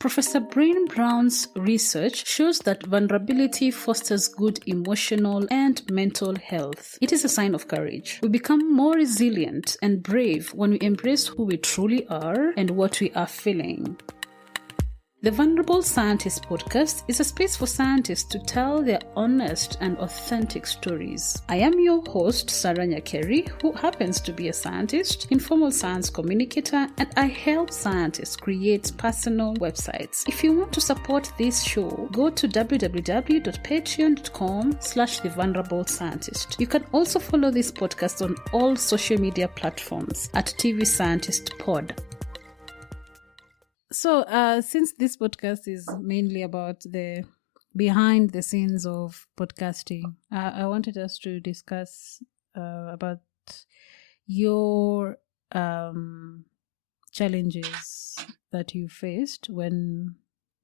Professor Brain Brown's research shows that vulnerability fosters good emotional and mental health. It is a sign of courage. We become more resilient and brave when we embrace who we truly are and what we are feeling. The Vulnerable Scientist podcast is a space for scientists to tell their honest and authentic stories. I am your host, Sarah Nyakeri, who happens to be a scientist, informal science communicator, and I help scientists create personal websites. If you want to support this show, go to www.patreon.com/thevulnerable-scientist. You can also follow this podcast on all social media platforms at TV Scientist Pod. So, since this podcast is mainly about the behind the scenes of podcasting, I wanted us to discuss about your challenges that you faced when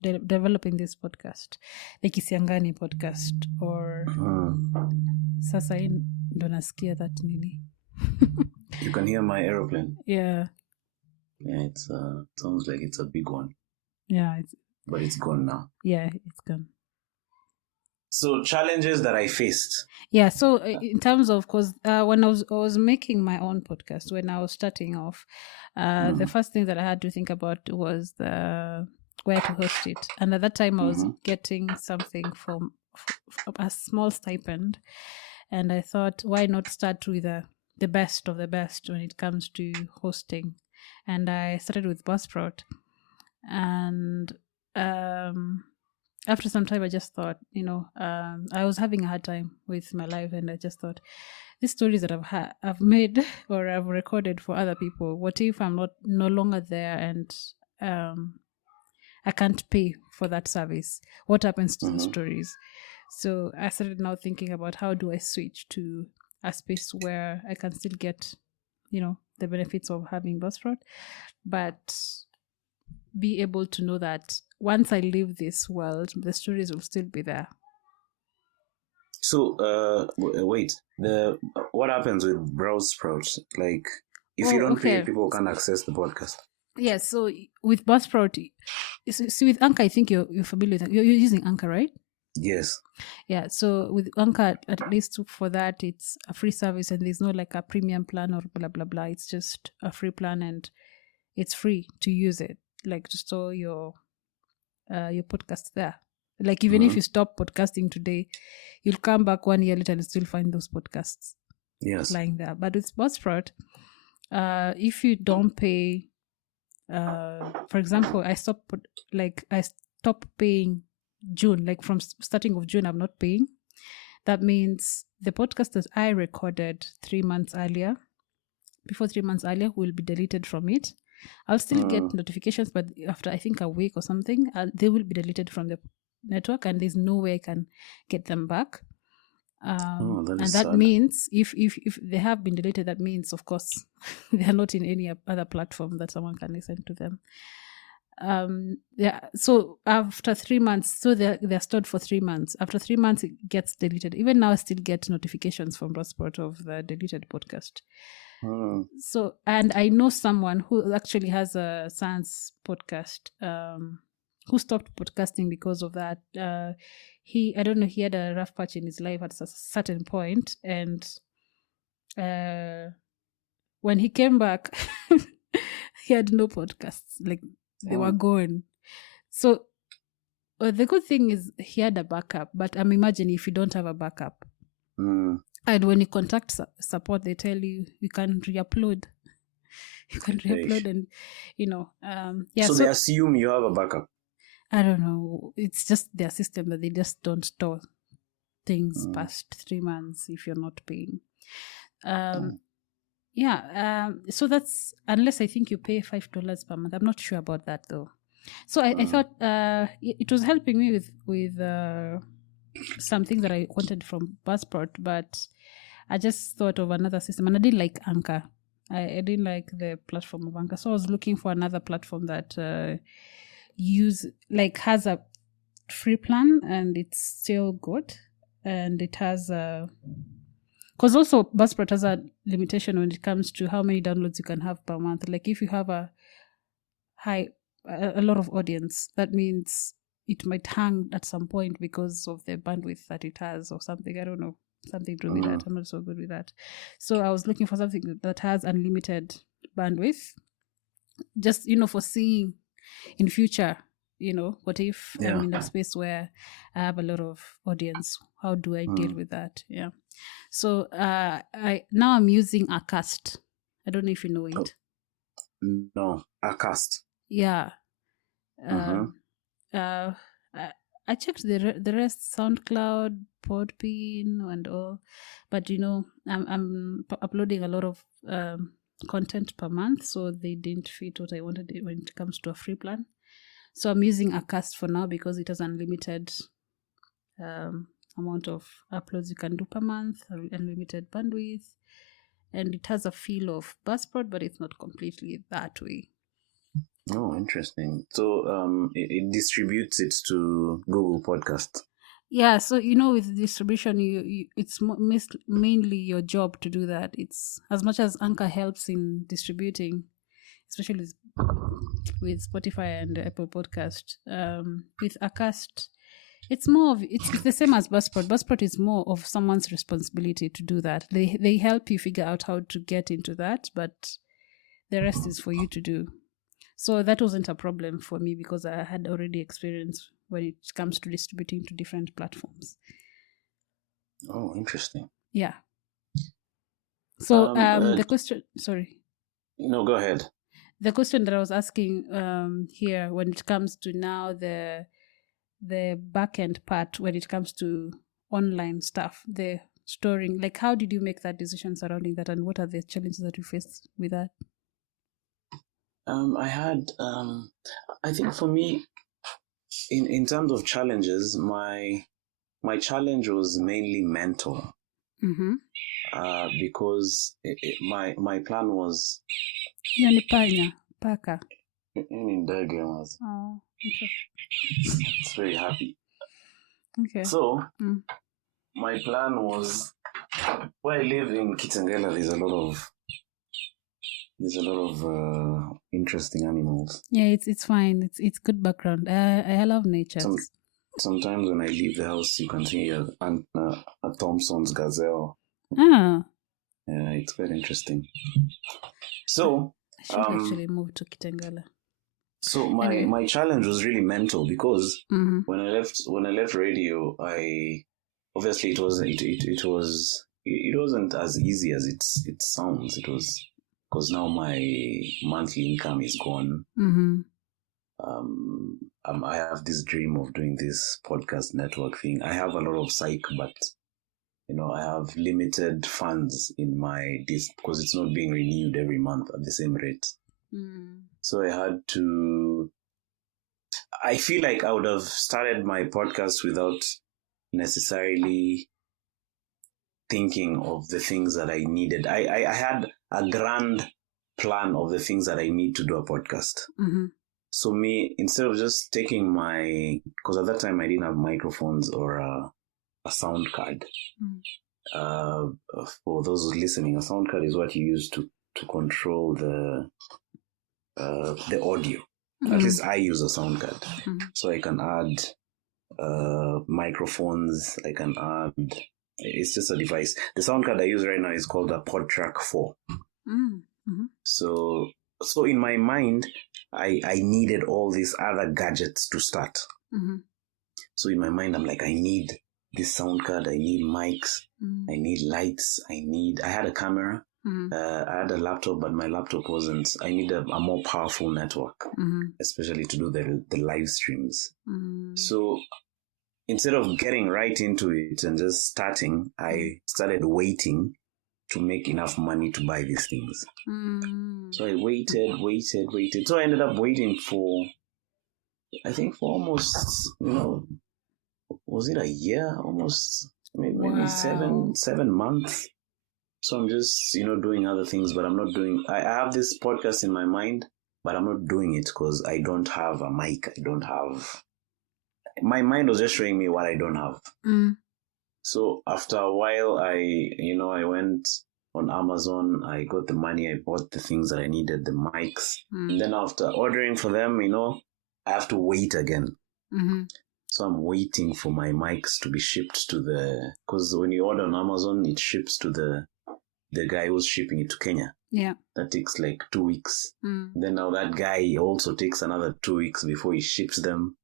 developing this podcast, the Kisiangani podcast, or sasa hii ndo nasikia that nini. You can hear my aeroplane. Yeah. Yeah, it sounds like it's a big one. Yeah, but it's gone now. Yeah, it's gone. So challenges that I faced. Yeah, so in terms of, because when I was making my own podcast, when I was starting off, the first thing that I had to think about was where to host it. And at that time, I was getting something from a small stipend, and I thought, why not start with the best of the best when it comes to hosting? And I started with Buzzsprout, and after some time I just thought, I was having a hard time with my life, and I just thought, these stories that I've made or I've recorded for other people, what if I'm no longer there and I can't pay for that service? What happens to the stories? So I started now thinking about, how do I switch to a space where I can still get the benefits of having Buzzsprout, but be able to know that once I leave this world, the stories will still be there. So, wait, what happens with Buzzsprout? Like, if you don't pay, people can't access the podcast. Yeah, so with Buzzsprout, so with Anka, I think you're familiar with that. You're using Anka, right? Yes. Yeah, so with Anka, at least for that, it's a free service, and there's no like a premium plan or blah blah blah. It's just a free plan, and it's free to use it, like to store your podcast there. Like even if you stop podcasting today, you'll come back 1 year later and still find those podcasts lying there. But with Buzzsprout, if you don't pay, for example, I stopped paying June, like from starting of June, I'm not paying. That means the podcast that I recorded 3 months earlier, will be deleted from it. I'll still get notifications, but after I think a week or something, they will be deleted from the network, and there's no way I can get them back. And that sad. Means if they have been deleted, that means, of course, they are not in any other platform that someone can listen to them. So after 3 months, so they're stored for 3 months. After 3 months, it gets deleted. Even now, I still get notifications from Buzzsprout of the deleted podcast. So, and I know someone who actually has a science podcast, who stopped podcasting because of that. He had a rough patch in his life at a certain point, and when he came back, he had no podcasts. Like, they were gone. So the good thing is he had a backup, but I'm imagining if you don't have a backup, and when you contact support, they tell you can re-upload. You can re-upload, and So they assume you have a backup. I don't know. It's just their system that they just don't store things past 3 months if you're not paying. So that's, unless I think you pay $5 per month. I'm not sure about that though. So I thought it was helping me with something that I wanted from Buzzsprout, but I just thought of another system, and I didn't like Anka. I didn't like the platform of Anka, so I was looking for another platform that has a free plan, and it's still good, and it has because also Buzzsprout has a limitation when it comes to how many downloads you can have per month. Like if you have a high a lot of audience. That means it might hang at some point because of the bandwidth that it has or something. I don't know. Something to do with that. I'm not so good with that. So I was looking for something that has unlimited bandwidth. Just, for seeing in future, what if I'm in a space where I have a lot of audience? How do I deal with that? Yeah. So I'm using Acast. I don't know if you know it. No, Acast. Yeah. I checked the rest, SoundCloud, Podbean, and all, but I'm uploading a lot of content per month, so they didn't fit what I wanted when it comes to a free plan. So I'm using Acast for now because it has unlimited amount of uploads you can do per month, unlimited bandwidth, and it has a feel of Buzzsprout, but it's not completely that way. Oh, interesting. So it distributes it to Google Podcast. Yeah, so with distribution, it's mainly your job to do that. It's as much as Anka helps in distributing, especially with Spotify and Apple Podcast. With Acast, it's more of it's the same as Buzzsprout. Buzzsprout is more of someone's responsibility to do that. They help you figure out how to get into that, but the rest is for you to do. So that wasn't a problem for me because I had already experience when it comes to distributing to different platforms. Oh, interesting. Yeah. So the question, sorry. No, go ahead. The question that I was asking here, when it comes to now the back-end part, when it comes to online stuff, the storing, like how did you make that decision surrounding that, and what are the challenges that you faced with that? I had, I think for me, in terms of challenges, my challenge was mainly mental. Because my plan was. Yani paka. Oh, okay. It's very happy. Okay. So my plan was, where I live in Kitengela, there's a lot of interesting animals. Yeah, it's fine. It's good background. I love nature. Sometimes when I leave the house, you can see a Thompson's gazelle. Ah. Yeah, it's quite interesting. So I should actually move to Kitengela. So my challenge was really mental because when I left radio, obviously it wasn't as easy as it sounds. It was because now my monthly income is gone. I have this dream of doing this podcast network thing. I have a lot of psych, but I have limited funds in my disc because it's not being renewed every month at the same rate. So I feel like I would have started my podcast without necessarily thinking of the things that I needed. I had a grand plan of the things that I need to do a podcast. So instead of just taking because at that time I didn't have microphones or a sound card. For those listening, a sound card is what you use to control the audio. At least I use a sound card. So I can add microphones. I can add. It's just a device. The sound card I use right now is called a PodTrack 4. So in my mind, I needed all these other gadgets to start. So in my mind, I'm like, I need this sound card. I need mics. I need lights. I had a camera. I had a laptop, but my laptop wasn't. I need a more powerful network, especially to do the live streams. So instead of getting right into it and just starting, I started waiting to make enough money to buy these things. So I waited. So I ended up waiting for almost, was it a year? Almost, maybe 7 months. So I'm just, doing other things, but I'm not doing. I have this podcast in my mind, but I'm not doing it because I don't have a mic. I don't have. My mind was just showing me what I don't have. So after a while, I went on Amazon. I got the money. I bought the things that I needed, the mics. And then after ordering for them, I have to wait again. So I'm waiting for my mics to be shipped to because when you order on Amazon, it ships to the guy who's shipping it to Kenya. Yeah. That takes like 2 weeks. Then now that guy also takes another 2 weeks before he ships them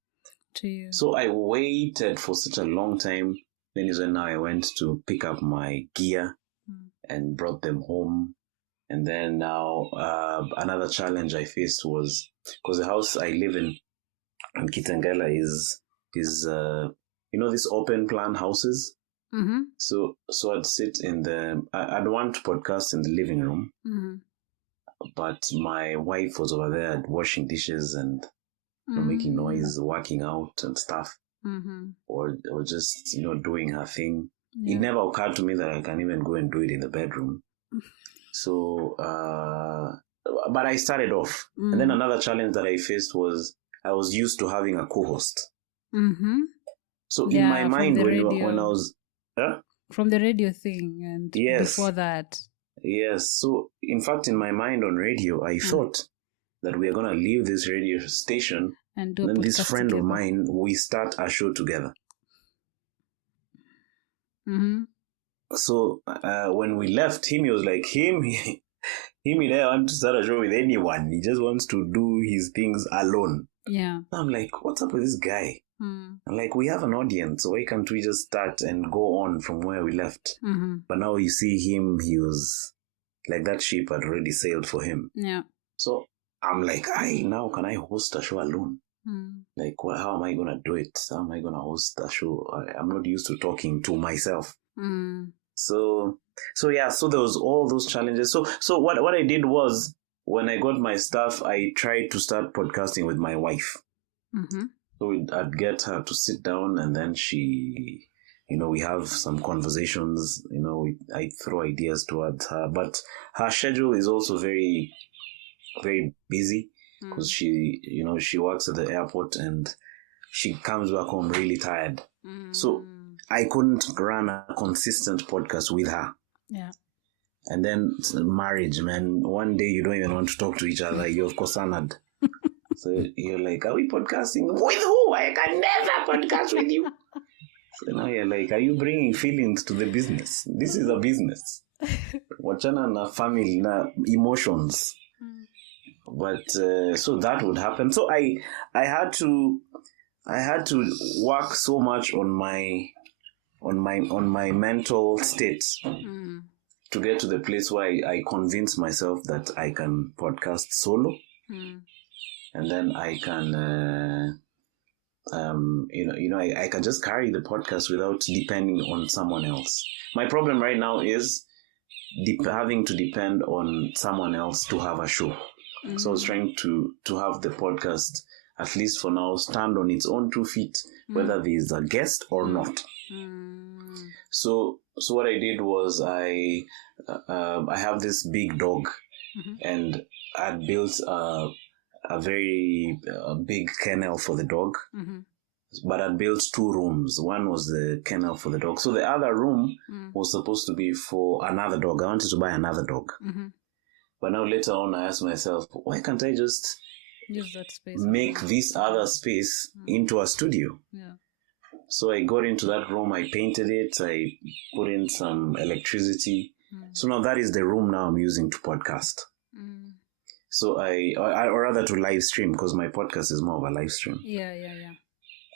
to you. So I waited for such a long time. Then is when now I went to pick up my gear and brought them home. And then now another challenge I faced was, because the house I live in Kitengela is these open plan houses. So I'd sit I'd want to podcast in the living room, but my wife was over there washing dishes and making noise, working out and stuff, or just doing her thing. It never occurred to me that I can even go and do it in the bedroom. So, but I started off, and then another challenge that I faced was I was used to having a co-host. So in my mind, when I was from the radio thing, and before that, yes. So in fact, in my mind on radio, I thought that we are gonna leave this radio station, and do then this friend together. of mine, we start a show together. So when we left him, he was like, he didn't want to start a show with anyone. He just wants to do his things alone. Yeah. I'm like, what's up with this guy? I'm like, we have an audience, so why can't we just start and go on from where we left? But now you see him, he was like, that ship had already sailed for him. Yeah. So I'm like, now can I host a show alone? Like, how am I going to do it? How am I going to host a show? I'm not used to talking to myself. So there was all those challenges. So what I did was, when I got my stuff, I tried to start podcasting with my wife. So I'd get her to sit down, and then she, we have some conversations, I throw ideas towards her, but her schedule is also very, very busy, because she works at the airport and she comes back home really tired. So I couldn't run a consistent podcast with her. Yeah. And then marriage, man. One day you don't even want to talk to each other. You're of course honored. So you're like, are we podcasting? With who? I can never podcast with you. So now you're like, are you bringing feelings to the business? This is a business. Wachana na family, na emotions. But so that would happen. So I had to work so much on my mental state to get to the place where I convince myself that I can podcast solo, and then I can I can just carry the podcast without depending on someone else. My problem right now is having to depend on someone else to have a show. So I was trying to have the podcast, at least for now, stand on its own 2 feet, whether there's a guest or not. So what I did was I have this big dog, and I built a very big kennel for the dog, but I built 2 rooms. One was the kennel for the dog. So the other room was supposed to be for another dog. I wanted to buy another dog. But now later on, I asked myself, why can't I just use that space, make this other space into a studio? Yeah. So I got into that room, I painted it, I put in some electricity. So now that is the room now I'm using to podcast. So or rather to live stream, because my podcast is more of a live stream. Yeah.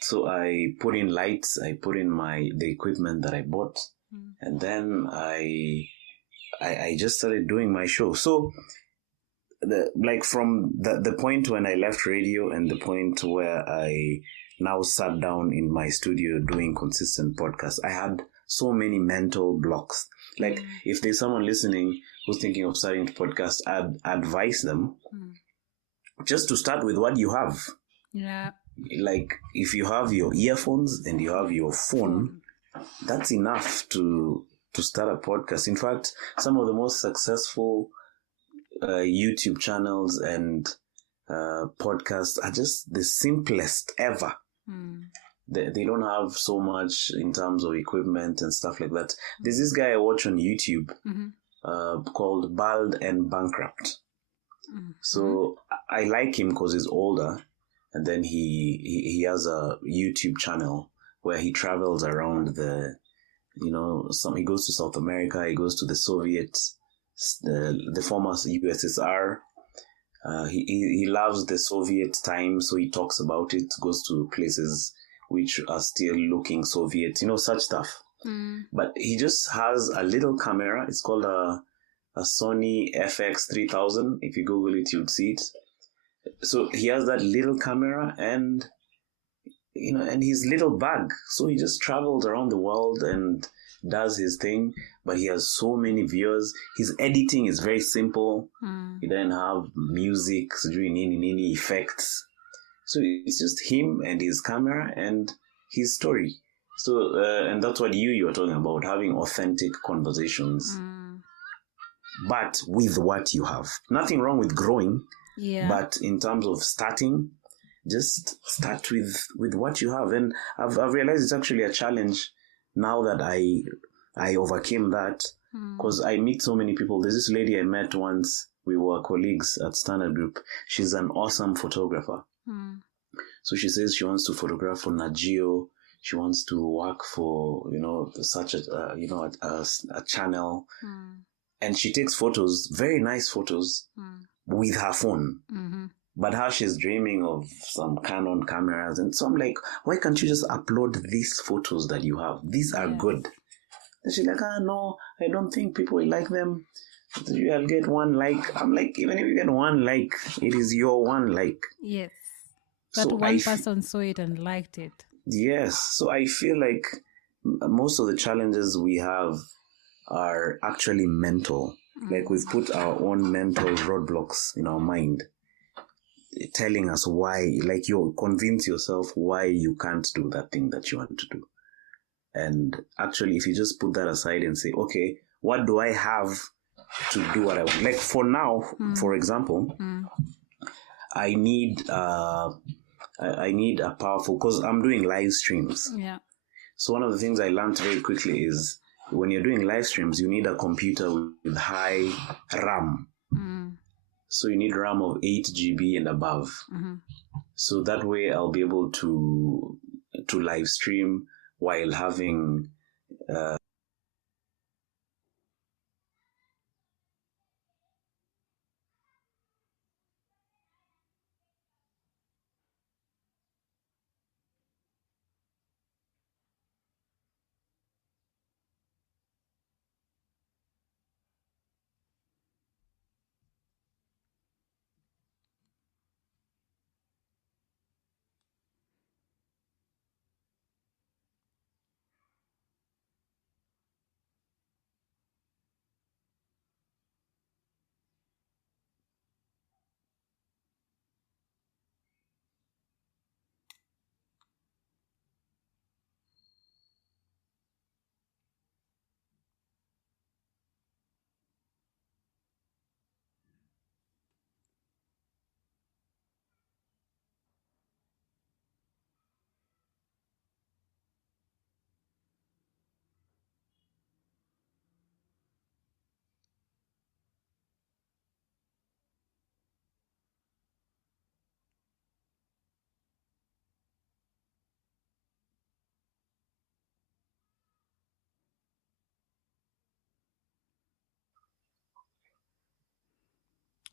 So I put in lights, I put in the equipment that I bought, and then I just started doing my show. So from the point when I left radio and the point where I now sat down in my studio doing consistent podcasts, I had so many mental blocks. Like, if there's someone listening who's thinking of starting to podcast, I'd advise them just to start with what you have. Yeah. Like, if you have your earphones and you have your phone, that's enough to start a podcast. In fact, some of the most successful YouTube channels and podcasts are just the simplest ever. They don't have so much in terms of equipment and stuff like that. There's this guy I watch on YouTube called Bald and Bankrupt. So I like him because he's older, and then he has a YouTube channel where he travels around he goes to South America, he goes to the Soviets, the former USSR. He loves the Soviet time, so he talks about it, goes to places which are still looking Soviet, such stuff. But he just has a little camera. It's called a Sony FX3000. If you Google it, you'd see it. So he has that little camera and his little bag. So he just travels around the world and does his thing. But he has so many viewers. His editing is very simple. He doesn't have music, doing any effects. So it's just him and his camera and his story. So, and that's what you were talking about, having authentic conversations. But with what you have. Nothing wrong with growing. Yeah. But in terms of starting, just start with what you have. And I've realized it's actually a challenge now that I overcame that. Because I meet so many people. There's this lady I met once. We were colleagues at Standard Group. She's an awesome photographer. So she says she wants to photograph for Nat Geo. She wants to work for, such a channel. And she takes photos, very nice photos, with her phone. But how she's dreaming of some Canon cameras. And so I'm like, why can't you just upload these photos that you have? These are good. And she's like, no, I don't think people will like them. I'll get one like. I'm like, even if you get one like, it is your one like. Yes. That so one person saw it and liked it. Yes. So I feel like most of the challenges we have are actually mental. Like we've put our own mental roadblocks in our mind, telling us why, like you convince yourself why you can't do that thing that you want to do. And actually, if you just put that aside and say, okay, what do I have to do what I want? Like for now, for example, I need a powerful, because I'm doing live streams. Yeah. So one of the things I learned very quickly is when you're doing live streams, you need a computer with high RAM. So you need RAM of 8 GB and above. So that way I'll be able to live stream while having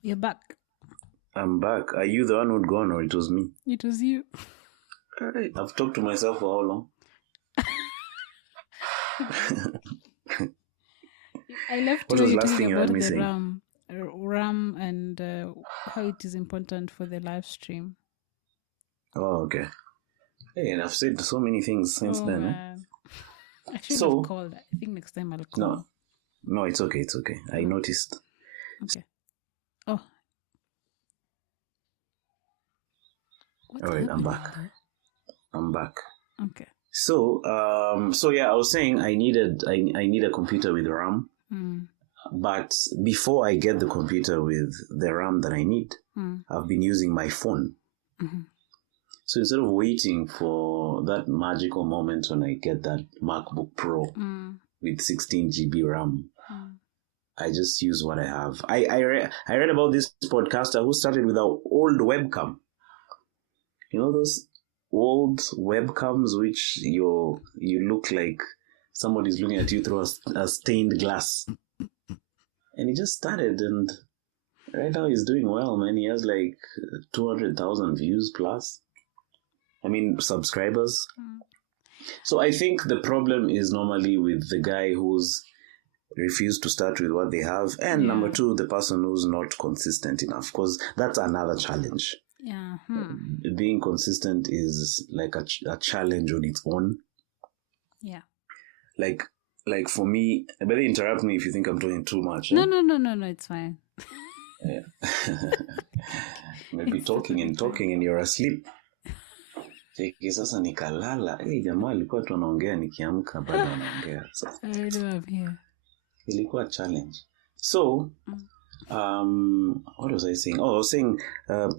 You're back. I'm back. Are you the one who'd gone or it was me? It was you. All right. I've talked to myself for how long? I left what you was last thing you about heard me the saying? RAM and how it is important for the live stream. Oh, okay. Hey, and I've said so many things since then. I should have called. I think next time I'll call. No, it's okay. It's okay. I noticed. Okay. Oh. All right, I'm back. Okay. So yeah, I was saying I need a computer with RAM. But before I get the computer with the RAM that I need, I've been using my phone. So instead of waiting for that magical moment when I get that MacBook Pro with 16 GB RAM, I just use what I have. I read about this podcaster who started with an old webcam. you know those old webcams which you look like somebody's looking at you through a stained glass. And he just started, and right now he's doing well, man. He has like 200,000 views plus. I mean, subscribers. So I think the problem is normally with the guy who's refused to start with what they have, and number two, the person who's not consistent enough, because that's another challenge. Yeah. Being consistent is like a challenge on its own. Yeah. Like for me, I better interrupt me if you think I'm talking too much. No, it's fine. Yeah. Maybe talking and you're asleep. Sasa nikalala. Jamaa alikuwa tu anaongea nikiamka bado anaongea. So, ilikuwa challenge. So, what was I saying? Oh, I was saying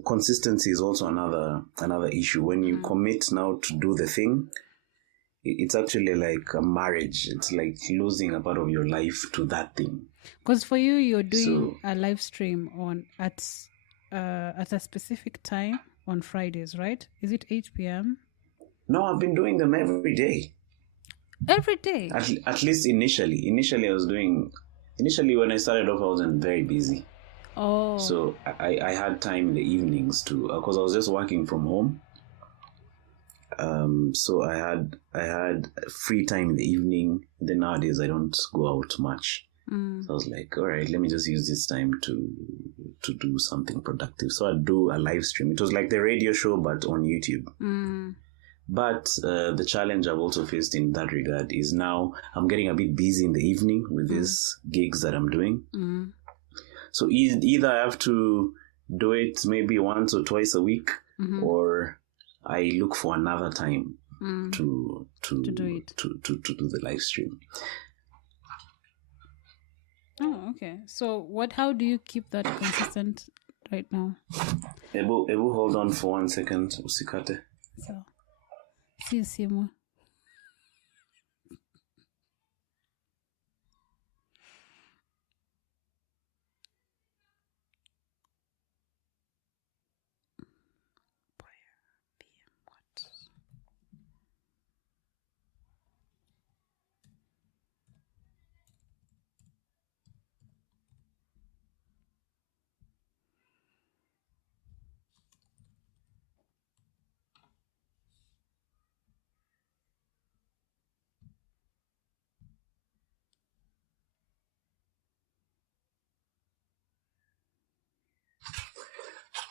consistency is also another issue. When you commit now to do the thing, it's actually like a marriage. It's like losing a part of your life to that thing. Because for you, you're doing a live stream at a specific time on Fridays, right? Is it 8 p.m.? No, I've been doing them every day. Every day? At least initially. Initially, when I started off, I wasn't very busy. Oh. So I had time in the evenings to, because I was just working from home. So I had free time in the evening. Then nowadays I don't go out much. So I was like, all right, let me just use this time to do something productive. So I'd do a live stream. It was like the radio show, but on YouTube. But the challenge I've also faced in that regard is now I'm getting a bit busy in the evening with these gigs that I'm doing. So either I have to do it maybe once or twice a week, or I look for another time to do it, to do the live stream. Oh, okay. So how do you keep that consistent right now? Ebu, hold on for 1 second. Usikate. So, see more.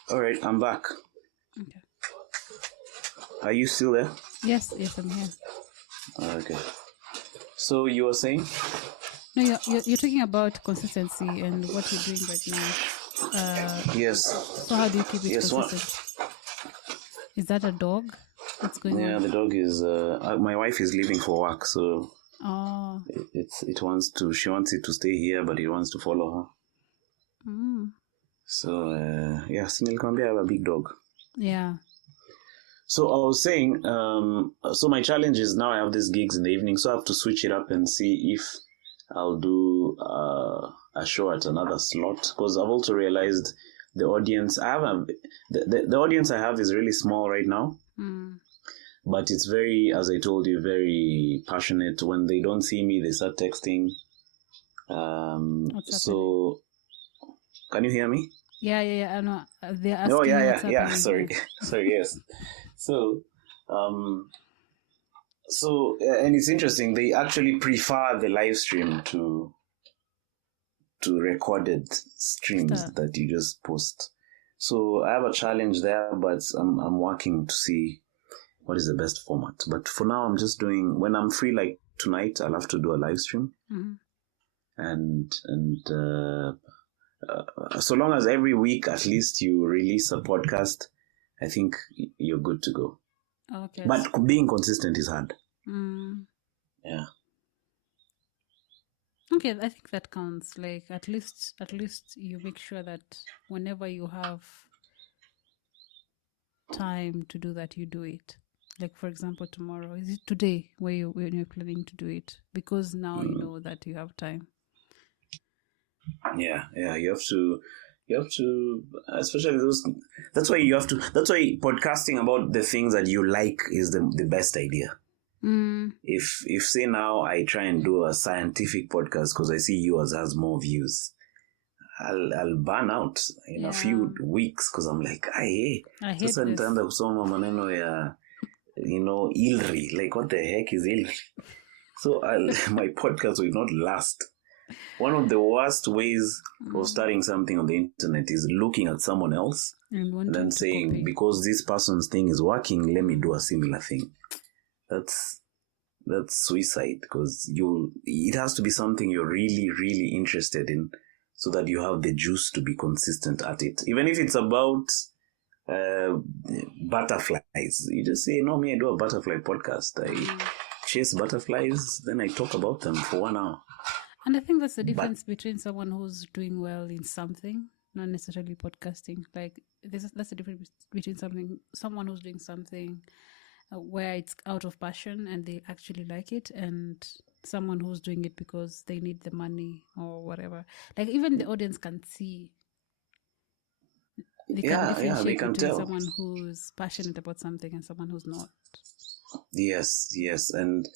All right, I'm back. Okay. Are you still there? Yes, I'm here. Okay. So you were saying? No, you're talking about consistency and what you're doing right now. Yes. So how do you keep it consistent? Is that a dog? What's going on? Yeah, the dog is. My wife is leaving for work, so it wants to. She wants it to stay here, but it wants to follow her. So Nilikwambia I have a big dog. Yeah. So I was saying, so my challenge is now I have these gigs in the evening, so I have to switch it up and see if I'll do a show at another slot, because I've also realized the audience I have the audience I have is really small right now. But it's very, as I told you, very passionate. When they don't see me, they start texting. So can you hear me? Yeah. I know. They're asking. Yeah. Sorry. Yes. So, and it's interesting. They actually prefer the live stream to recorded streams that you just post. So I have a challenge there, but I'm working to see what is the best format. But for now, I'm just doing, when I'm free, like tonight, I'll have to do a live stream. And so long as every week at least you release a podcast, I think you're good to go. Okay. But being consistent is hard. Yeah. Okay, I think that counts. Like at least you make sure that whenever you have time to do that, you do it. Like for example, tomorrow, is it today when you're planning to do it? Because now you know that you have time. Yeah, you have to. You have to, especially those. That's why podcasting about the things that you like is the best idea. If say now I try and do a scientific podcast because I see yours has more views, I'll burn out in a few weeks because I'm like, hey, sasa nitaanza kusoma maneno ya, ILRI. Like, what the heck is ILRI? So my podcast will not last. One of the worst ways of starting something on the internet is looking at someone else and then saying, copy. Because this person's thing is working, let me do a similar thing. That's suicide, because it has to be something you're really, really interested in so that you have the juice to be consistent at it. Even if it's about butterflies, you just say, no, me, I do a butterfly podcast. I chase butterflies, then I talk about them for 1 hour. And I think that's the difference between someone who's doing well in something, not necessarily podcasting. Like, that's the difference between someone who's doing something where it's out of passion and they actually like it, and someone who's doing it because they need the money or whatever. Like, even the audience can see. They can differentiate between tell. Someone who's passionate about something and someone who's not. Yes. And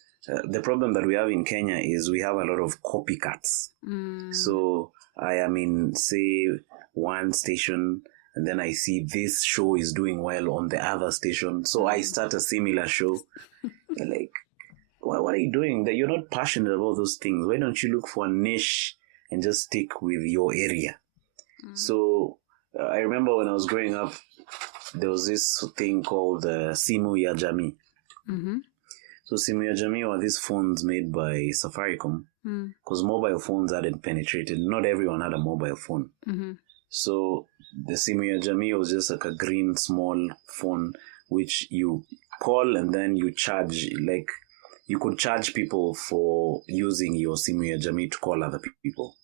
the problem that we have in Kenya is we have a lot of copycats. So I am in, say, one station, and then I see this show is doing well on the other station, so I start a similar show. Like, what are you doing? That you're not passionate about those things. Why don't you look for a niche and just stick with your area? So I remember when I was growing up, there was this thing called Simu ya Jamii. So Simu ya Jamii were these phones made by Safaricom, because mobile phones hadn't penetrated. Not everyone had a mobile phone. So the Simu ya Jamii was just like a green small phone which you call and then you charge. Like, you could charge people for using your Simu ya Jamii to call other people.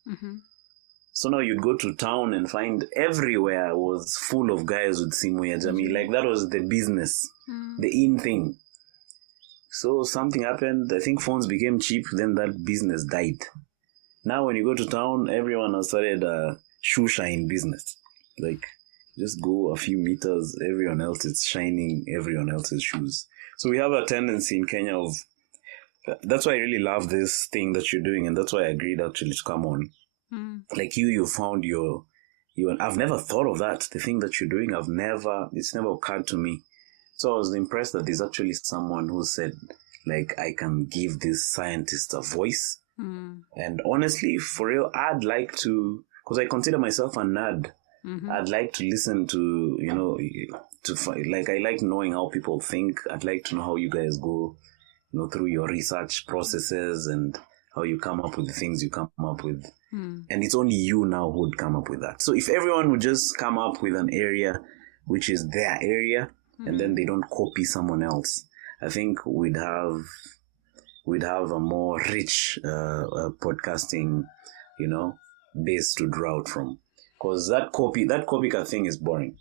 So now you'd go to town and find everywhere was full of guys with Simu ya Jamii. Like, that was the business, the in thing. So something happened. I think phones became cheap. Then that business died. Now when you go to town, everyone has started a shoe shine business. Like, just go a few meters, everyone else is shining everyone else's shoes. So we have a tendency in Kenya of... That's why I really love this thing that you're doing, and that's why I agreed actually to come on. Like, you found your... I've never thought of that. The thing that you're doing, it's never occurred to me. So I was impressed that there's actually someone who said, like, I can give this scientist a voice. And honestly, for real, I'd like to, because I consider myself a nerd. I'd like to listen to, I like knowing how people think. I'd like to know how you guys go, through your research processes and how you come up with the things you come up with. And it's only you now who would come up with that. So if everyone would just come up with an area which is their area, and then they don't copy someone else, I think we'd have a more rich podcasting, base to draw out from. Because that copycat thing is boring.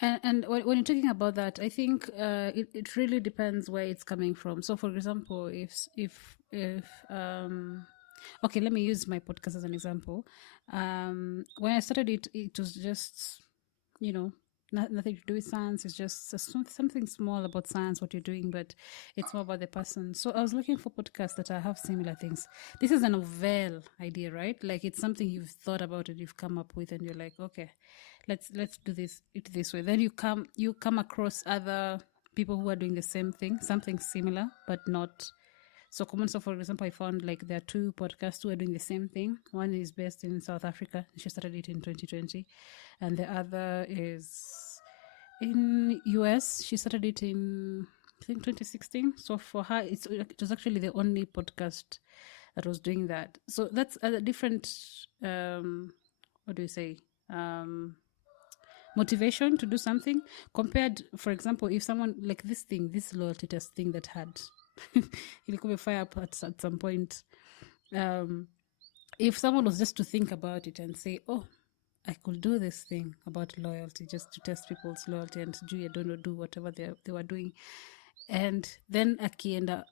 And when you're talking about that, I think it really depends where it's coming from. So, for example, if okay, let me use my podcast as an example. When I started it was just, nothing to do with science. It's just something small about science, what you're doing, but it's more about the person. So I was looking for podcasts that have similar things. This is a novel idea, right? Like, it's something you've thought about it, you've come up with, and you're like, okay, let's do this way. Then you come across other people who are doing the same thing, something similar, but not so common. So, for example, I found like there are 2 podcasts who are doing the same thing. One is based in South Africa. She started it in 2020. And the other is in US. She started it in, I think, 2016. So for her, it was actually the only podcast that was doing that. So that's a different, motivation to do something compared, for example, if someone like this loyalty test thing that had ilikuwa fire up at some point. If someone was just to think about it and say, oh, I could do this thing about loyalty, just to test people's loyalty and do whatever they were doing. And then akienda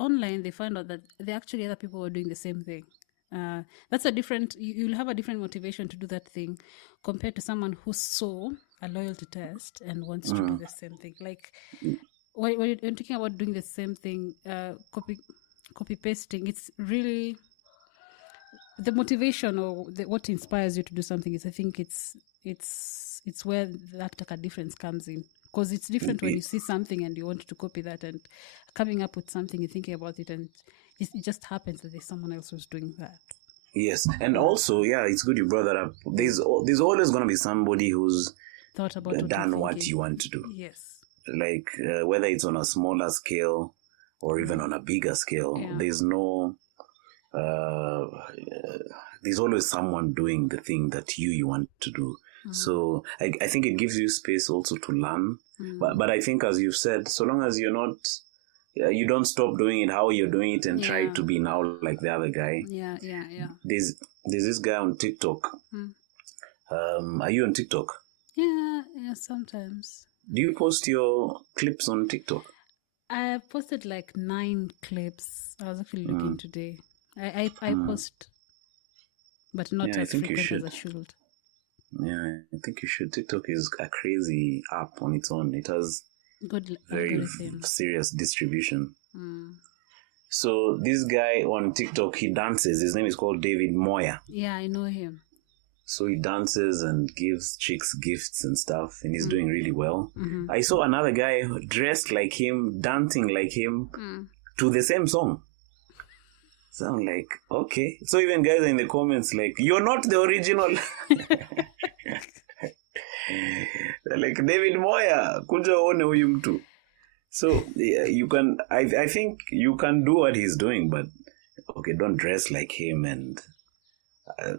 online, they found out that there actually other people were doing the same thing. That's a different, you'll have a different motivation to do that thing compared to someone who saw a loyalty test and wants to do the same thing. Like when you're talking about doing the same thing, copy pasting, it's really the motivation or what inspires you to do something is, I think it's where that like a difference comes in, because it's different when you see something and you want to copy that, and coming up with something, you're thinking about it, and it just happens that there's someone else who's doing that. Yes, and also, it's good you brought that up. There's always going to be somebody who's thought about done what you want to do. Yes. Like whether it's on a smaller scale or even on a bigger scale, there's always someone doing the thing that you want to do. So I think it gives you space also to learn. But I think, as you've said, so long as you're not, you don't stop doing it how you're doing it and try to be now like the other guy. Yeah. There's this guy on TikTok. Are you on TikTok? Yeah, sometimes. Do you post your clips on TikTok? I posted like 9 clips. I was actually looking today. I post, but not as frequent as I should. Yeah, I think you should. TikTok is a crazy app on its own. It has very serious distribution. So this guy on TikTok, he dances. His name is called David Moya. Yeah, I know him. So he dances and gives chicks gifts and stuff, and he's doing really well. I saw another guy dressed like him, dancing like him, to the same song. So I'm like, okay. So even guys in the comments like, you're not the original. They're like, David Moya, kuja one huyu mtu. So you can, I think you can do what he's doing, but okay, don't dress like him and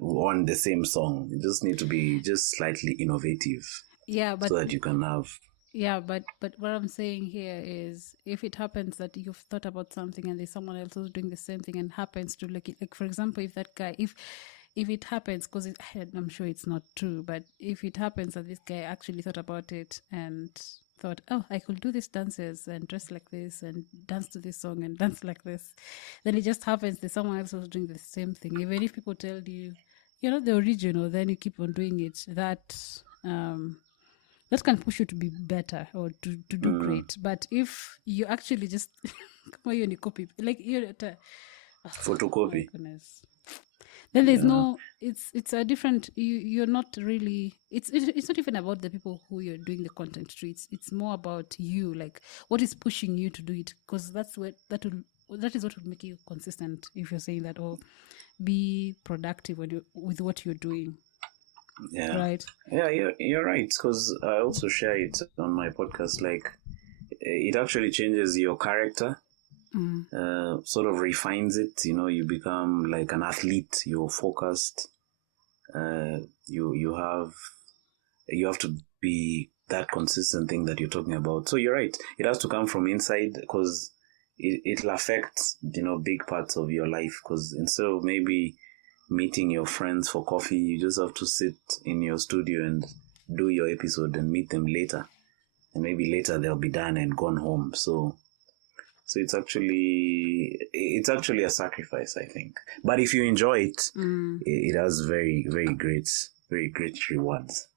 on the same song. You just need to be just slightly innovative. Yeah, but so that you can have. Yeah, but what I'm saying here is, if it happens that you've thought about something and there's someone else who's doing the same thing and happens to like for example, if that guy, if it happens, because I'm sure it's not true, but if it happens that this guy actually thought about it and thought, oh, I could do these dances and dress like this and dance to this song and dance like this, then it just happens that someone else was doing the same thing. Even if people tell you, you're not the original, then you keep on doing it. That can push you to be better or to do great. But if you actually just come on, you copy, like you're photocopy. Then there's no, it's a different, you're not really, it's not even about the people who you're doing the content to. It's more about you, like what is pushing you to do it, because that is what will make you consistent, if you're saying that, or be productive with what you're doing. Yeah. Right. Yeah, you're right, because I also share it on my podcast. Like, it actually changes your character. Sort of refines it. You become like an athlete. You're focused. You have to be that consistent thing that you're talking about. So you're right. It has to come from inside, because it'll affect big parts of your life. Because instead of maybe meeting your friends for coffee, you just have to sit in your studio and do your episode and meet them later, and maybe later they'll be done and gone home. So it's actually a sacrifice, I think. But if you enjoy it, it has very, very great rewards.